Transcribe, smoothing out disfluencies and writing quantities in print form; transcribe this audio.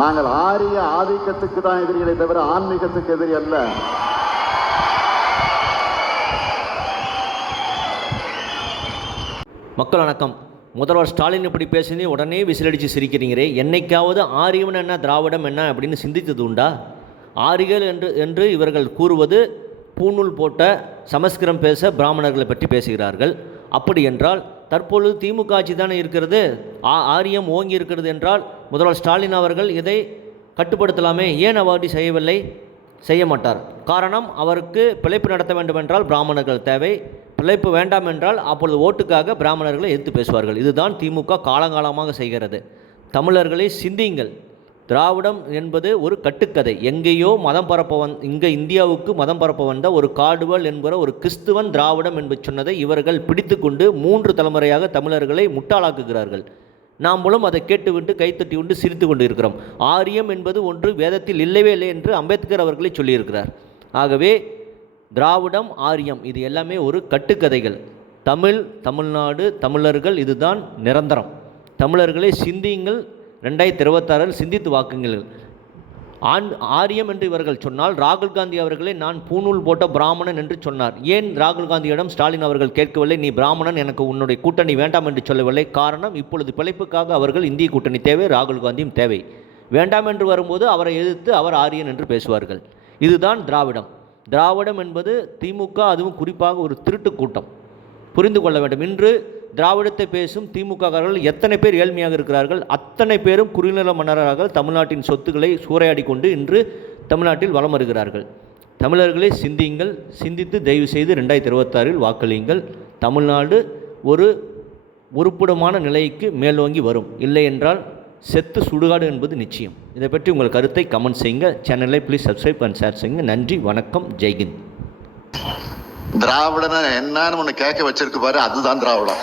நாங்கள் ஆரிய ஆதிக்கத்துக்கு தான் எதிரிகளை தவிர ஆன்மீகத்துக்கு எதிரி அல்ல. மக்கள் வணக்கம். முதல்வர் ஸ்டாலின் இப்படி பேசி உடனே விசிலடித்து சிரிக்கிறீங்களே, என்னைக்காவது ஆரியவன் என்ன திராவிடம் என்ன அப்படின்னு சிந்தித்தது உண்டா? ஆரிகள் என்று இவர்கள் கூறுவது பூநூல் போட்ட சமஸ்கிருதம் பேச பிராமணர்களை பற்றி பேசுகிறார்கள். அப்படி என்றால் தற்பொழுது திமுக ஆட்சி தானே இருக்கிறது, ஆரியம் ஓங்கி இருக்கிறது என்றால் முதல்வர் ஸ்டாலின் அவர்கள் இதை கட்டுப்படுத்தலாமே, ஏன் அவ்வாறு செய்யவில்லை? செய்ய மாட்டார். காரணம், அவருக்கு பிழைப்பு நடத்த வேண்டும் என்றால் பிராமணர்கள் தேவை, பிழைப்பு வேண்டாம் என்றால் அப்பொழுது ஓட்டுக்காக பிராமணர்களை எதிர்த்து பேசுவார்கள். இதுதான் திமுக காலங்காலமாக செய்கிறது. தமிழர்களை சிந்தியுங்கள். திராவிடம் என்பது ஒரு கட்டுக்கதை. எங்கேயோ மதம் பரப்பவன், இங்கே இந்தியாவுக்கு மதம் பரப்ப வந்த ஒரு காடுவல் என்கிற ஒரு கிறிஸ்துவன் திராவிடம் என்று சொன்னதை இவர்கள் பிடித்து கொண்டு 3 தலைமுறையாக தமிழர்களை முட்டாளாக்குகிறார்கள். நாமளும் அதை கேட்டுவிட்டு கைத்தட்டி கொண்டு சிரித்து கொண்டு இருக்கிறோம். ஆரியம் என்பது ஒன்று வேதத்தில் இல்லவே இல்லை என்று அம்பேத்கர் அவர்களே சொல்லியிருக்கிறார். ஆகவே திராவிடம், ஆரியம் இது எல்லாமே ஒரு கட்டுக்கதைகள். தமிழ்நாடு, தமிழர்கள் இதுதான் நிரந்தரம். தமிழர்களை சிந்தியுங்கள். 2026 சிந்தித்து வாக்குங்கள். ஆரியம் என்று இவர்கள் சொன்னால் ராகுல் காந்தி அவர்களே நான் பூநூல் போட்ட பிராமணன் என்று சொன்னார். ஏன் ராகுல் காந்தியிடம் ஸ்டாலின் அவர்கள் கேட்கவில்லை, நீ பிராமணன், எனக்கு உன்னுடைய கூட்டணி வேண்டாம் என்று சொல்லவில்லை? காரணம், இப்பொழுது பிழைப்புக்காக அவர்கள் இந்திய கூட்டணி தேவை, ராகுல் காந்தியும் தேவை. வேண்டாம் என்று வரும்போது அவரை எதிர்த்து அவர் ஆரியன் என்று பேசுவார்கள். இதுதான் திராவிடம். திராவிடம் என்பது திமுக, அதுவும் குறிப்பாக ஒரு திருட்டு கூட்டம். புரிந்து கொள்ள வேண்டும். இன்று திராவிடத்தை பேசும் திமுககாரர்கள் எத்தனை பேர் ஏழ்மையாக இருக்கிறார்கள்? அத்தனை பேரும் குறுநில மன்னராக தமிழ்நாட்டின் சொத்துக்களை சூறையாடி கொண்டு இன்று தமிழ்நாட்டில் வலம் வருகிறார்கள். தமிழர்களை சிந்தியுங்கள். சிந்தித்து தயவு செய்து 2026 வாக்களியுங்கள். தமிழ்நாடு ஒரு உருப்படமான நிலைக்கு மேலோங்கி வரும். இல்லை என்றால் செத்து சுடுகாடு என்பது நிச்சயம். இதை பற்றி உங்கள் கருத்தை கமெண்ட் செய்யுங்க. சேனலை ப்ளீஸ் சப்ஸ்கிரைப் அண்ட் ஷேர் செய்யுங்க. நன்றி, வணக்கம், ஜெய்ஹிந்த். திராவிடனா என்னன்னு ஒன்று கேட்க வச்சிருக்கு பாரு, அதுதான் திராவிடம்.